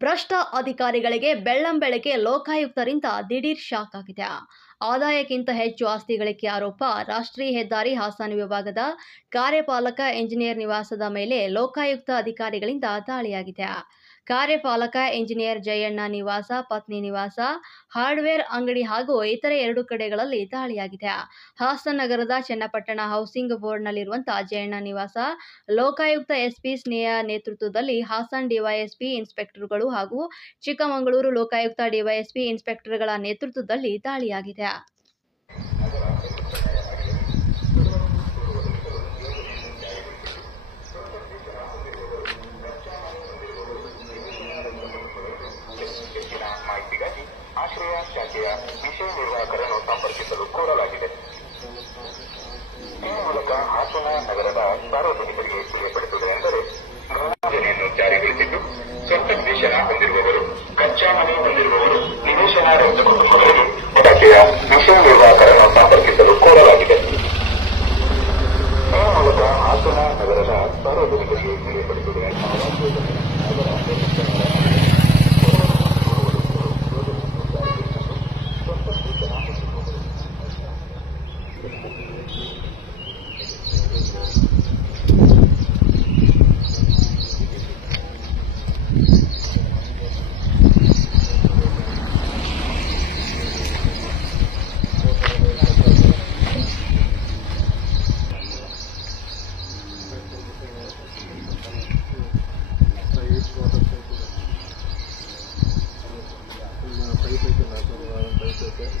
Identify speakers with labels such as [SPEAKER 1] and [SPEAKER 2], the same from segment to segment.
[SPEAKER 1] ಭ್ರಷ್ಟ ಅಧಿಕಾರಿಗಳಿಗೆ ಬೆಳ್ಳಂಬೆಳಗ್ಗೆ ಲೋಕಾಯುಕ್ತರಿಂದ ದಿಢೀರ್ ಶಾಕ್ ಆಗಿದೆ. ಆದಾಯಕ್ಕಿಂತ ಹೆಚ್ಚು ಆಸ್ತಿ ಗಳಿಕೆ ಆರೋಪ ರಾಷ್ಟ್ರೀಯ ಹೆದ್ದಾರಿ ಹಾಸನ ವಿಭಾಗದ ಕಾರ್ಯಪಾಲಕ ಎಂಜಿನಿಯರ್ ನಿವಾಸದ ಮೇಲೆ ಲೋಕಾಯುಕ್ತ ಅಧಿಕಾರಿಗಳಿಂದ ದಾಳಿಯಾಗಿದೆ. ಕಾರ್ಯಪಾಲಕ ಎಂಜಿನಿಯರ್ ಜಯಣ್ಣ ನಿವಾಸ, ಪತ್ನಿ ನಿವಾಸ, ಹಾರ್ಡ್ವೇರ್ ಅಂಗಡಿ ಹಾಗೂ ಇತರ ಎರಡು ಕಡೆಗಳಲ್ಲಿ ದಾಳಿಯಾಗಿದೆ. ಹಾಸನ ನಗರದ ಚನ್ನಪಟ್ಟಣ ಹೌಸಿಂಗ್ ಬೋರ್ಡ್ನಲ್ಲಿರುವಂತಹ ಜಯಣ್ಣ ನಿವಾಸ, ಲೋಕಾಯುಕ್ತ ಎಸ್ಪಿ ಸ್ನೇಹ ನೇತೃತ್ವದಲ್ಲಿ ಹಾಸನ್ ಡಿವೈಎಸ್ಪಿ ಇನ್ಸ್ಪೆಕ್ಟರ್ಗಳು ಹಾಗೂ ಚಿಕ್ಕಮಗಳೂರು ಲೋಕಾಯುಕ್ತ ಡಿವೈಎಸ್ಪಿ ಇನ್ಸ್ಪೆಕ್ಟರ್ಗಳ ನೇತೃತ್ವದಲ್ಲಿ ದಾಳಿಯಾಗಿದೆ.
[SPEAKER 2] ಆಶ್ರಯ ಶಾಖೆಯ ವಿಷಯ ನಿರ್ವಾಹಕರನ್ನು ಸಂಪರ್ಕಿಸಲು ಕೋರಲಾಗಿದೆ. ಈ ಮೂಲಕ ಹಾಸನ ನಗರದ ಸಾರ್ವಜನಿಕರಿಗೆ ತಿಳಿಯಪಡಿಸುವುದೇನೆಂದರೆ ಯೋಜನೆಯನ್ನು ಜಾರಿಗೊಳಿಸಿದ್ದು, ಸ್ವಂತ ನಿವೇಶನ ಹೊಂದಿರುವವರು ಕಚ್ಚಾ ಮನೆ ಹೊಂದಿರುವವರು ನಿವೇಶನ ರಹಿತ ಇಲಾಖೆಯ ವಿಷಯ ನಿರ್ವಾಹಕರನ್ನು ಸಂಪರ್ಕಿಸಲು ಕೋರಲಾಗಿದೆ. ಈ ಮೂಲಕ ಹಾಸನ ನಗರದ ಸಾರ್ವಜನಿಕರಿಗೆ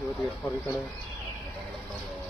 [SPEAKER 3] ಇವತ್ತು ಎಷ್ಟು ಬರೀ ಕಡೆ ಹದಿನೈದು